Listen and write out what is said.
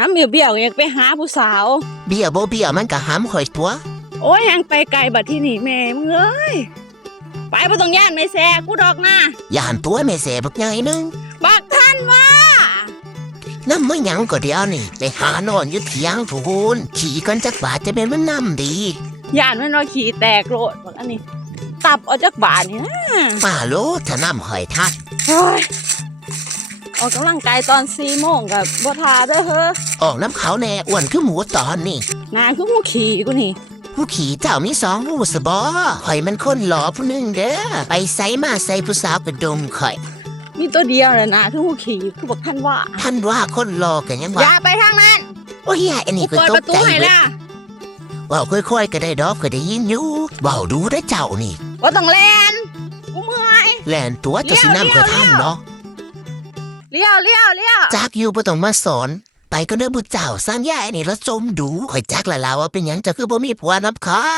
หามเบี้ยวๆอยากไปหาผู้สาวเบี้ยบ่เบี้ยมันก็หามข่อยตัวโอ้ยยังไปไกลบัดที่นี่แม่มึงเอ้ยไปบ่ต้องย่านไม่แซ่กูดอกนะย่านตัวแม่แสบักใหญ่นึงบักท่านว่าน้ำไม่หยังก็เดี๋ยวนี่ไปหานอนอยู่เถียงพูนขี่กันจักบาทจะเป็นมันน้ำดีย่านมันว่าขี่แตกโลดบักอันนี้ตับเอาจากบาทนี่นะมาโลถ้าน้ำหอยทัดโอ้ยออกกำลังกายตอน4 โมงกับบ่ทาเด้อเฮ้อออกน้ำเขาแน่อ้วนคือหมูตอนนี่นาคือหูขี่กูนี่ผู้ขี่เจ้ามี2หูสบอข่อยมันคนหล่อผู้นึงเด้อไปไสมาใส่ผู้สาวกระดมข่อยมีตัวเดียวนะคือหูขี่คือบอกท่านว่าคนหล่อกันยังวะอย่าไปทางนั้นโอ้ยอันนี้ก็ตกใจเลยว้าวค่อยๆก็ได้ดอกก็ได้ยินอยู่ว้าวดูได้เจ้านี่ว่าต้องแลนกูเมื่อยแลนตัวจะสิน้ำก็ท่านเนาะเลี้ยวจากอยู่บ่ต้องมาสอนไปก็เด้อบุเจ้าสร้างยายนี่แล้วจมดูข่อยจักละลาว่าเป็นหยังจะคือบ่มีผัวนับเขา